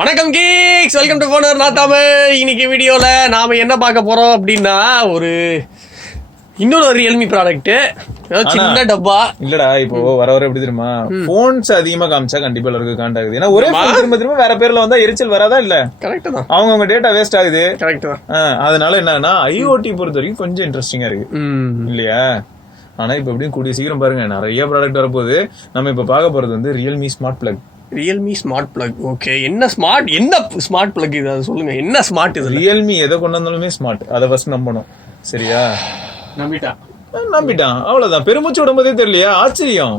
வணக்கம் Geeks, welcome to boner நான் தமிழ். இன்னைக்கு வீடியோல நாம என்ன பார்க்க போறோம் அப்படின்னா இன்னொரு ரியல்மி ப்ராடக்ட், சின்ன டப்பா இல்லடா. இப்போ வர எப்படி தெரியுமா, போன்ஸ் அதிகமா காமிச்சா கண்டிப்பா எல்லாருக்கும் காண்டாகுது. ஏன்னா ஒரே திரும்ப திரும்ப வேற பேர்ல வந்தா எரிச்சல் வராதா இல்ல? கரெக்ட் தான், அவங்க டேட்டா வேஸ்ட் ஆகுது. கரெக்ட் தான். அதனால என்னன்னா ஐஓடி பொறுத்த வரைக்கும் கொஞ்சம் இன்ட்ரெஸ்டிங்கா இருக்கு இல்லையா? ஆனா இப்ப எப்படியும் கூடிய சீக்கிரம் பாருங்க நிறைய ப்ராடக்ட் வரப்போகுது. நம்ம இப்ப பார்க்க போறது Realme smart plug. Realme smart plug. Okay, என்ன ஸ்மார்ட் பிளக் இது? அதை சொல்லுங்க, என்ன ஸ்மார்ட் இது? ரியல்மி எதை கொண்டு வந்தாலுமே ஸ்மார்ட், அதை ஃபர்ஸ்ட் நம்பணும். சரியா? நம்பிட்டான், அவ்வளவுதான். பெருமூச்சு விடும்போதே தெரியலையா? ஆச்சரியம்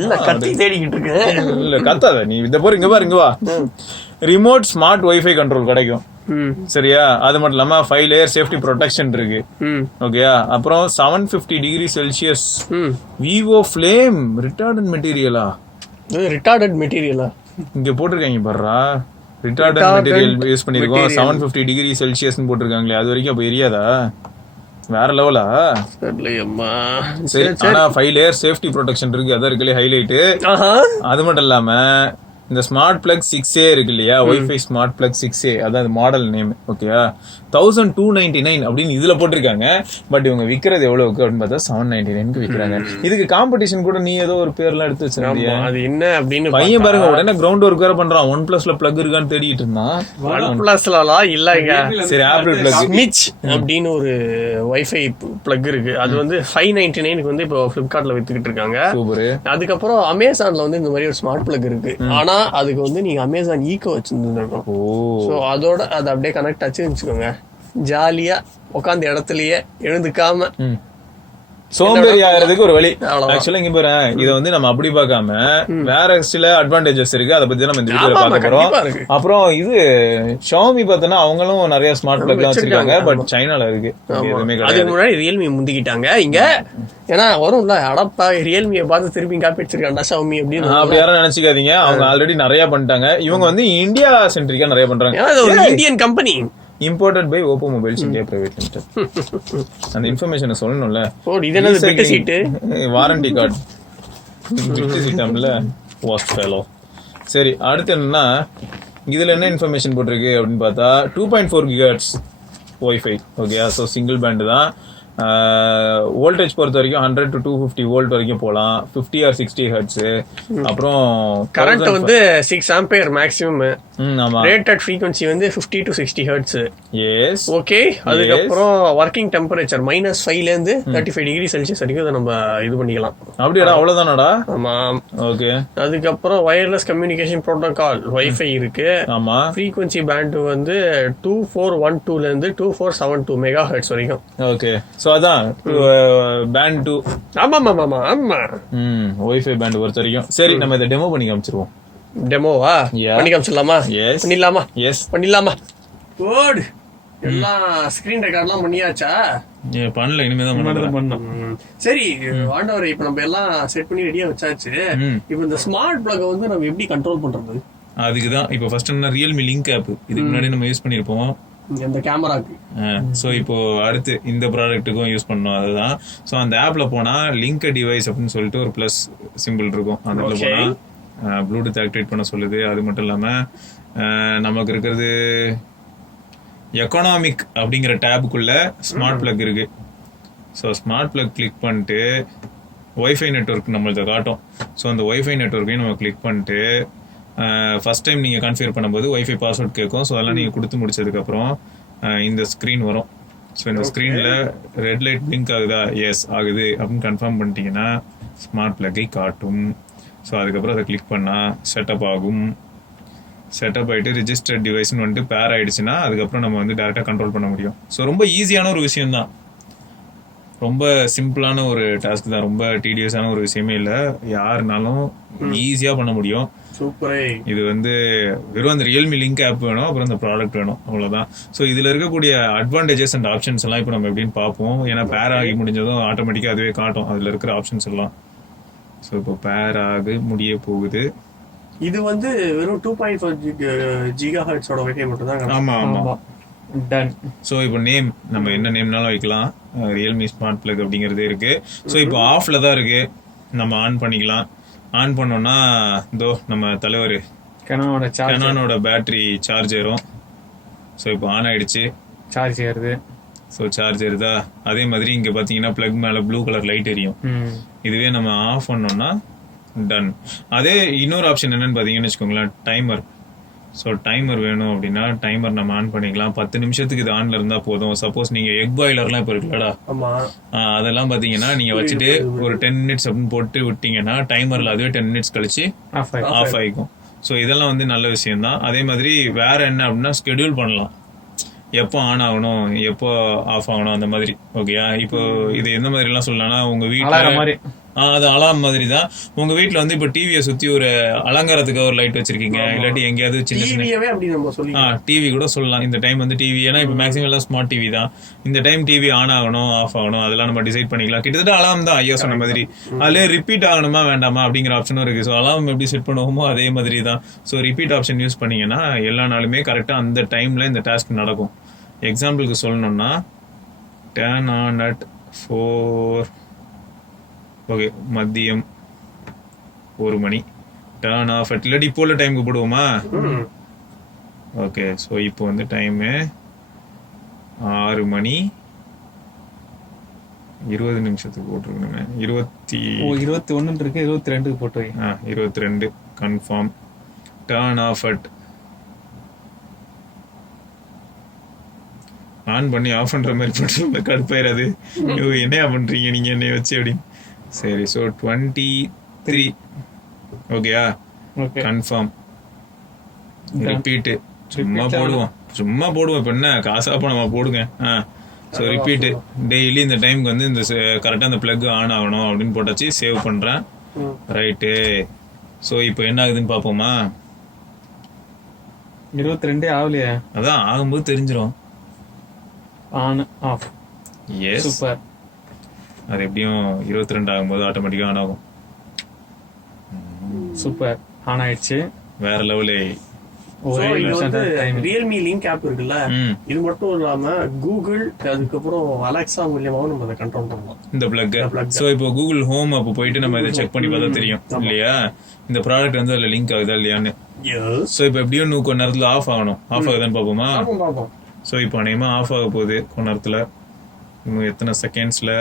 இல்ல, கத்தி தேடிக்கிட்டு இருக்கு. இல்ல கத்தாத நீ. இந்த போற இங்க வா. ரிமோட் ஸ்மார்ட் வைஃபை கண்ட்ரோல் கிடைக்கும். சரியா? அது மட்டும் இல்லாம 5 லேயர் சேஃப்டி ப்ரொடெக்ஷன் இருக்கு. ஓகேயா? அப்புறம் 750 டிகிரி செல்சியஸ் விவோ ஃபிளேம் ரிட்டார்டன்ட் மெட்டீரியலா இங்க போட்டிருக்காங்க பாருடா. ரிட்டார்டன்ட் மெட்டீரியல் யூஸ் பண்ணிருக்கோம். 750 டிகிரி செல்சியஸ் போட்டிருக்காங்களே, அது வரைக்கும் அப்ப எரியாதா? வேற லெவலா? சரி, ஆனா 5 லேயர் சேஃப்டி ப்ரொடெக்ஷன் இருக்கு, அதான் இருக்குல்ல ஹைலைட். அது மட்டும் இல்லாம இந்த ஸ்மார்ட் பிளக் 6A இருக்கு இல்லையா, வைஃபை ஸ்மார்ட் பிளக் 6A, அதான் மாடல் நேம். ஓகேயா? 1299 அப்படின்னு இதுல போட்டிருக்காங்க. பட் இவங்க விக்கிறது எவ்வளவுக்கு அப்படின்னு பார்த்தா 799 விக்கிறாங்க. இதுக்கு காம்படிஷன் கூட நீ ஏதோ ஒரு பேர்லாம் எடுத்து வச்சிருந்தியா? அது என்ன அப்படின்னு பையன் பாருங்க, உடனே கிரவுண்ட் ஒர்க் வேற பண்றான். OnePlusல பிளக் இருக்கான்னு தேடிட்டு இருந்தான். OnePlusலலாம் இல்லங்க. சரி, ஆப்பிள் பிளக் ஸ்மிச் அப்படின்னு ஒரு வைஃபை பிளக் இருக்கு. அது வந்து 599க்கு வந்து இப்போ பிளிப்கார்ட்ல வித்துக்கிட்டு இருக்காங்க. சூப்பர். அதுக்கப்புறம் அமேசான்ல வந்து இந்த மாதிரி ஒரு ஸ்மார்ட் பிளக் இருக்கு. ஆனா அதுக்கு வந்து நீங்க அமேசான் ஈக்கோ வச்சிருந்துருக்கணும். சோ அதோட அது அப்படியே கனெக்ட் ஆச்சு வச்சுக்கோங்க, ஜாலியா உட்காந்து இடத்துலயே எழுந்துக்காம சோம்பேறி ஆகிறதுக்கு ஒரு வழி. ஆக்சுவலா இங்க போறேன், இதை வந்து நம்ம அப்படி பார்க்காம வேற சில அட்வான்டேஜஸ் இருக்கு. அதை பத்தி நம்ம இந்த வீடியோல பார்க்க போறோம். அப்புறம் இது ஷாமி பார்த்தோன்னா அவங்களும் நிறைய ஸ்மார்ட் பிளக் எல்லாம் வச்சிருக்காங்க. பட் சைனால இருக்கு. அதுக்கு முன்னாடி ரியல்மி முந்திக்கிட்டாங்க இங்க. ஏன்னா வரும்ல, அடப்பா ரியல்மியை பார்த்து திருப்பி காப்பி அடிச்சிருக்காண்டா ஷாமி அப்படின்னு அப்படி யாரும் நினைச்சுக்காதீங்க. அவங்க ஆல்ரெடி நிறைய பண்ணிட்டாங்க. இவங்க வந்து இந்தியா சென்ட்ரிக்கா நிறைய பண்றாங்க. Indian company, imported by Oppo Mobiles India Private Limited. அந்த இன்ஃபர்மேஷனை சொல்லணும்ல. இது என்னது bed sheet? Warranty card. Bed sheet அம்ல வாஸ்ட் ஃபெலோ. சரி, அடுத்து என்னன்னா இதுல என்ன இன்ஃபர்மேஷன் போட்டிருக்கு அப்படின்னு பார்த்தா 2.4 GHz WiFi. Okay, so single band தான். வோல்டேஜ் பொறுத்த வரைக்கும் 100 to 250 வோல்ட் வரைக்கும் போலாம். 50 or 60 ஹெர்ட்ஸ். அப்புறம் கரண்ட் வந்து 6 ஆம்பியர் மேக்ஸிமம். ஆமா, ரேட்டட் ஃப்ரீக்வென்சி வந்து 50 to 60 ஹெர்ட்ஸ். Yes, okay. அதுக்கப்புறம் வர்க்கிங் டெம்பரேச்சர் -5 ல இருந்து 35 டிகிரி செல்சியஸ் வரைக்கும் இதை நம்ம இது பண்ணிக்கலாம். அப்படியாடா? அவ்வளவுதானடா? ஆமா, ஓகே. அதுக்கப்புறம் வயர்லெஸ் கம்யூனிகேஷன் புரோட்டோகால் வைஃபை இருக்கு. ஆமா, ஃப்ரீக்வென்சி பேண்ட் வந்து 2412 ல இருந்து 2472 மெகா ஹெர்ட்ஸ் வரைக்கும். ஓகே, சோ அதான் பேண்ட் 2. ஆமா ஆமா ஆமா ஆமா, வைஃபை பேண்ட் பொறுத்த வரைக்கும். சரி, நம்ம இதை டெமோ பண்ணி காமிச்சிருவோம். டெமோவா பண்ணி காமிச்சிடலாமா? எஸ், பண்ணிடலாமா? எஸ், பண்ணிடலாமா? குட். எல்லாம் ஸ்கிரீன் ரெக்கார்ட்லாம் பண்ணியாச்சா? பண்ணல, இனிமேதான் பண்ணணும். சரி ஆண்டவரே, இப்ப நம்ம எல்லாம் செட் பண்ணி ரெடியா வச்சாச்சு. இப்ப இந்த ஸ்மார்ட் பிளக் வந்து நம்ம எப்படி கண்ட்ரோல் பண்றது? அதுக்குதான் இப்ப ஃபர்ஸ்ட் என்ன, ரியல்மி லிங்க் ஆப் இதுக்கு முன்னாடி நம்ம யூஸ் பண்ணிருப்போம் இந்த கேமராக்கு. சோ இப்போ அடுத்து இந்த ப்ராடக்ட்டுக்கும் யூஸ் பண்ணோம். அதுதான். சோ அந்த ஆப்ல போனா லிங்க் டிவைஸ் அப்படின்னு சொல்லிட்டு ஒரு பிளஸ் சிம்பிள் இருக்கும். அதுல போனா ப்ளூடூத் ஆக்டிவேட் பண்ண சொல்லுது. அது மட்டும் இல்லாம நமக்கு இருக்கிறது எக்கனாமிக் அப்படிங்கிற டேபுக்குள்ள ஸ்மார்ட் பிளக் இருக்கு. ஸோ ஸ்மார்ட் பிளக் கிளிக் பண்ணிட்டு ஒய்ஃபை நெட்வொர்க் நம்மள்ட்ட காட்டும். ஸோ அந்த ஒய்ஃபை நெட்வொர்க்கையும் நம்ம கிளிக் பண்ணிட்டு ஃபர்ஸ்ட் டைம் நீங்கள் கன்ஃபிகர் பண்ணும்போது ஒய்ஃபை பாஸ்வேர்ட் கேட்கும். ஸோ அதெல்லாம் நீங்கள் கொடுத்து முடிச்சதுக்கப்புறம் இந்த ஸ்க்ரீன் வரும். ஸோ இந்த ஸ்க்ரீனில் ரெட் லைட் பிளிங்க் ஆகுதா? எஸ் ஆகுது அப்படின்னு கன்ஃபார்ம் பண்ணிட்டீங்கன்னா ஸ்மார்ட் பிளக்கை காட்டும். ஸோ அதுக்கப்புறம் அதை கிளிக் பண்ணால் செட்டப் ஆகும். செட்டப் ஆகிட்டு ரிஜிஸ்டர்ட் டிவைஸ்னு வந்துட்டு பேர் ஆயிடுச்சுன்னா அதுக்கப்புறம் நம்ம வந்து டேரெக்டாக கண்ட்ரோல் பண்ண முடியும். ஸோ ரொம்ப ஈஸியான ஒரு விஷயம் தான், ரொம்ப சிம்பிளான ஒரு டாஸ்க் தான், ரொம்ப டிடியஸான ஒரு விஷயமே இல்லை. யாருனாலும் ஈஸியாக பண்ண முடியும். சூப்பரே. இது வந்து வெறும் அந்த ரியல்மி லிங்க் ஆப் வேணும், அப்புறம் அந்த ப்ராடக்ட் வேணும், அவ்வளோதான். ஸோ இதில் இருக்கக்கூடிய அட்வான்டேஜஸ் அண்ட் ஆப்ஷன்ஸ் எல்லாம் இப்போ நம்ம எப்படின்னு பார்ப்போம். ஏன்னா பேர் ஆகி முடிஞ்சதும் ஆட்டோமேட்டிக்காக அதுவே காட்டும் அதில் இருக்கிற ஆப்ஷன்ஸ் எல்லாம். ஸோ இப்போ பேர் ஆகி முடிய போகுது. இது வந்து வெறும் 2.4 GHz வைஃபை மட்டும் தான். ஆமா ஆமா, டன். ஸோ இப்போ நேம் நம்ம என்ன நேம்னாலும் வைக்கலாம். ரியல்மி ஸ்மார்ட் பிளக் அப்படிங்கிறதே இருக்கு. ஸோ இப்போ ஆஃப்ல தான் இருக்கு, நம்ம ஆன் பண்ணிக்கலாம். ஆன் பண்ணோம்னா இதோ நம்ம தலைவர் கெனானோட பேட்டரி சார்ஜ் ஏறும். ஸோ இப்போ ஆன் ஆயிடுச்சு, சார்ஜ் ஏறுது. ஸோ சார்ஜ் ஏறுதா. அதே மாதிரி இங்கே பார்த்தீங்கன்னா ப்ளக் மேலே ப்ளூ கலர் லைட் எரியும். இதுவே நம்ம ஆஃப் பண்ணோம்னா டன். அதே இன்னொரு ஆப்ஷன் என்னன்னு பார்த்தீங்கன்னு வச்சுக்கோங்களேன், டைமர். ஸோ டைமர் வேணும் அப்படின்னா டைமர் நம்ம ஆன் பண்ணிக்கலாம். 10 நிமிஷத்துக்கு இது ஆன்ல இருந்தால் போதும். சப்போஸ் நீங்கள் எக் பாய்லர்லாம் இப்போ இருக்குல்லடா, அதெல்லாம் பார்த்தீங்கன்னா நீங்கள் வச்சுட்டு ஒரு 10 மினிட்ஸ் அப்படின்னு போட்டு விட்டீங்கன்னா டைமரில் அதுவே 10 மினிட்ஸ் கழிச்சு ஆஃப் ஆகிக்கும். ஸோ இதெல்லாம் வந்து நல்ல விஷயம் தான். அதே மாதிரி வேற என்ன அப்படின்னா ஸ்கெடியூல் பண்ணலாம், எப்போ ஆன் ஆகணும் எப்போ ஆஃப் ஆகணும் அந்த மாதிரி. ஓகேயா, இப்போ இது எந்த மாதிரி எல்லாம் சொல்லலாம்னா உங்க வீட்டுல அது அலாம் மாதிரி தான். உங்க வீட்டுல வந்து இப்ப டிவியை சுத்தி ஒரு அலங்காரத்துக்கு ஒரு லைட் வச்சிருக்கீங்க, இல்லாட்டி எங்கேயாவது சின்ன சின்ன டிவி கூட சொல்லலாம். இந்த டைம் வந்து டிவி, ஏன்னா இப்ப மேக்ஸிமம் எல்லாம் ஸ்மார்ட் டிவி தான். இந்த டைம் டிவி ஆன் ஆகணும் ஆஃப் ஆகணும் அதெல்லாம் நம்ம டிசைட் பண்ணிக்கலாம். கிட்டத்தட்ட அலாம் தான் ஐயா சொன்ன மாதிரி. அதுல ரிப்பீட் ஆகணுமா வேண்டாமா அப்படிங்கிற ஆப்ஷனும் இருக்கு. ஸோ அலாம் எப்படி செட் பண்ணுவோமோ அதே மாதிரி தான். ஸோ ரிப்பீட் ஆப்ஷன் யூஸ் பண்ணீங்கன்னா எல்லா நாளுமே கரெக்டா அந்த டைம்ல இந்த டாஸ்க் நடக்கும். எக்ஸாம்பிளுக்கு சொல்லணும்னா டர்ன் ஆன் அட் 4, ஓகே, மதியம் 1 மணி. டர்ன் ஆஃப் அட், இல்லாட்டி இப்போ உள்ள டைமுக்கு போடுவோமா? ஓகே, ஸோ இப்போ வந்து டைமு 6 மணி 20 நிமிஷத்துக்கு போட்டுருக்கணுமே. 21 இருக்கு, 22 போட்டு 22 confirm. Turn of at, on பண்ணி ஆஃப் பண்ற மாதிரி போட்டு கடுப்பாயிராது. என்னையா பண்றீங்க நீங்க என்னைய வச்சு அப்படின்னு. சரி, ஸோ 23 ஓகேயா, கன்ஃபார்ம். ரிப்பீட்டு சும்மா போடுவோம் இப்போ என்ன காசா பணமா போடுங்க. ஸோ ரிப்பீட்டு டெய்லி இந்த டைமுக்கு வந்து இந்த கரெக்டாக அந்த பிளக் ஆன் ஆகணும் அப்படின்னு போட்டாச்சு. சேவ் பண்ணுறேன். ரைட்டு. ஸோ இப்போ என்ன ஆகுதுன்னு பார்ப்போமா? 22 ஆகலையா? அதான் ஆகும்போது தெரிஞ்சிடும். On off. Yes, super. அது எப்படியும் 22 ஆகும்போது ஆட்டோமேட்டிக்காக ஆன் ஆகும். சூப்பர், ஆன் ஆயிடுச்சு. வேற லெவலே. ரியல்மி லிங்க் ஆப் இருக்குல்ல, இது மட்டும் இல்லாம கூகுள் அதுக்கப்புறம் அலெக்சா மூலியமாவும் நம்ம அதை கண்ட்ரோல் பண்ணலாம் இந்த பிளக். சோ இப்போ கூகுள் ஹோம் அப்ப போயிட்டு நம்ம இதை செக் பண்ணி பார்த்தா தெரியும் இல்லையா இந்த ப்ராடக்ட் வந்து அதுல லிங்க் ஆகுதா இல்லையான்னு. சோ இப்போ எப்படியும் இன்னும் கொஞ்ச நேரத்துல ஆஃப் ஆகணும். ஆஃப் ஆகுதான்னு பாப்போமா? சோ இப்போ அநேகமா ஆஃப் ஆக போகுது கொஞ்ச நேரத்துல. இன்னும் எத்தனை செகண்ட்ஸ்ல.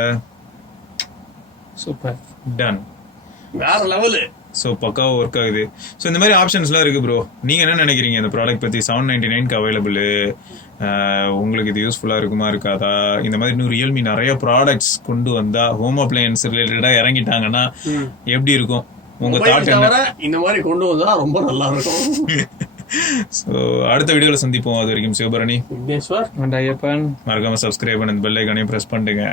Super, done. வேற லெவல். ஸோ பக்காவா ஒர்க் ஆகுது. ஸோ இந்த மாதிரி ஆப்ஷன்ஸ்லாம் இருக்கு ப்ரோ. நீங்க என்ன நினைக்கிறீங்க இந்த ப்ராடக்ட் பத்தி? 799க்கு அவைலபிள். உங்களுக்கு இது யூஸ்ஃபுல்லா இருக்குமா இருக்காதா? இந்த மாதிரி இன்னும் ரியல்மி நிறைய ப்ராடக்ட்ஸ் கொண்டு வந்தா ஹோம் அப்ளையன்ஸ் ரிலேட்டடா இறங்கிட்டாங்கன்னா எப்படி இருக்கும் உங்க தாட் என்ன? இந்த மாதிரி கொண்டு வந்தா ரொம்ப நல்லா இருக்கும். ஸோ அடுத்த வீடியோல சந்திப்போம். அது வரைக்கும் சிவபரணி, விக்னேஸ்வர், மறக்காம சப்ஸ்கிரைப் பண்ணி பெல் ஐகானையும் பிரஸ் பண்ணுங்க.